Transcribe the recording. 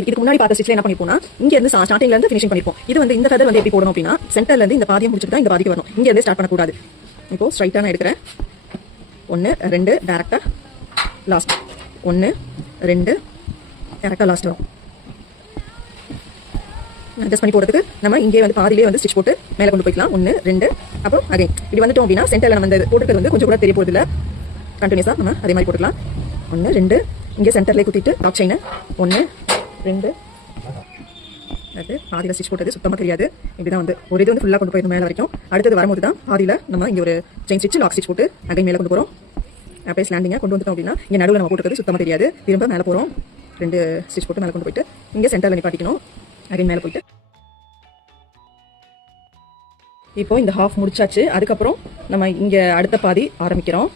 இதுக்கு முன்னாடி பார்த்த ஸ்டிச்ல என்ன பண்ணிப்போம்னா இங்க இருந்து ஸ்டார்டிங்ல இருந்து ஃபினிஷிங் பண்ணிப்போம். இது வந்து இந்த ஃபெதர் வந்து எப்படி போடணும் அப்படின்னா சென்டர்ல இருந்து இந்த பாதியம் முடிச்சிட்டு தான் இந்த பாதிக்கு வரணும். இங்க இருந்து ஸ்டார்ட் பண்ணக்கூடாது. இப்போ ஸ்ட்ரைட்டா நான் எடுக்கிறேன். 1 2 டைரக்டா லாஸ்ட் 1 2 டைரக்டா லாஸ்ட் வரும். அட்ஜஸ்ட் பண்ணி போடுறதுக்கு நம்ம இங்கே வந்து பாதியிலே வந்து ஸ்டிச் போட்டு மேலே கொண்டு போய்க்கலாம். 1 2 அப்புறம் அகைன் இப்படி வந்துட்டோம் அப்படின்னா சென்டர்ல நம்ம இந்த போட்டுக்கிறது வந்து கொஞ்சம் கூட தெரிய போறது இல்லை. கண்டினியூஸா நம்ம அதே மாதிரி போட்டுக்கலாம். 1 2 இங்கே சென்டர்லேயே குத்திட்டு டாப் செயின் 1 2 அது பாதியில் ஸ்டிச் போட்டது சுத்தமாக தெரியாது. இப்படிதான் வந்து ஒரு இது வந்து ஃபுல்லாக கொண்டு போயிடும் மேலே வரைக்கும். அடுத்தது வரும்போது தான் பாதியில் நம்ம இங்கே ஒரு செயின் ஸ்டிச் லாக் ஸ்டிச் போட்டு அகைன் மேலே கொண்டு போகிறோம். அப்படியே ஸ்லாண்டிங்காக கொண்டு வந்துட்டோம் அப்படின்னா இங்கே நடுவில் நம்ம போட்டுக்கிறது சுத்தமாக தெரியாது. திரும்ப மேலே போகிறோம். 2 ஸ்டிச் போட்டு மேலே கொண்டு போயிட்டு இங்கே சென்டரில் நிப்பாட்டிக்கணும். அகைன் மேலே போயிட்டு இப்போ இந்த ஹாஃப் முடிச்சாச்சு. அதுக்கப்புறம் நம்ம இங்கே அடுத்த பாதி ஆரம்பிக்கிறோம்.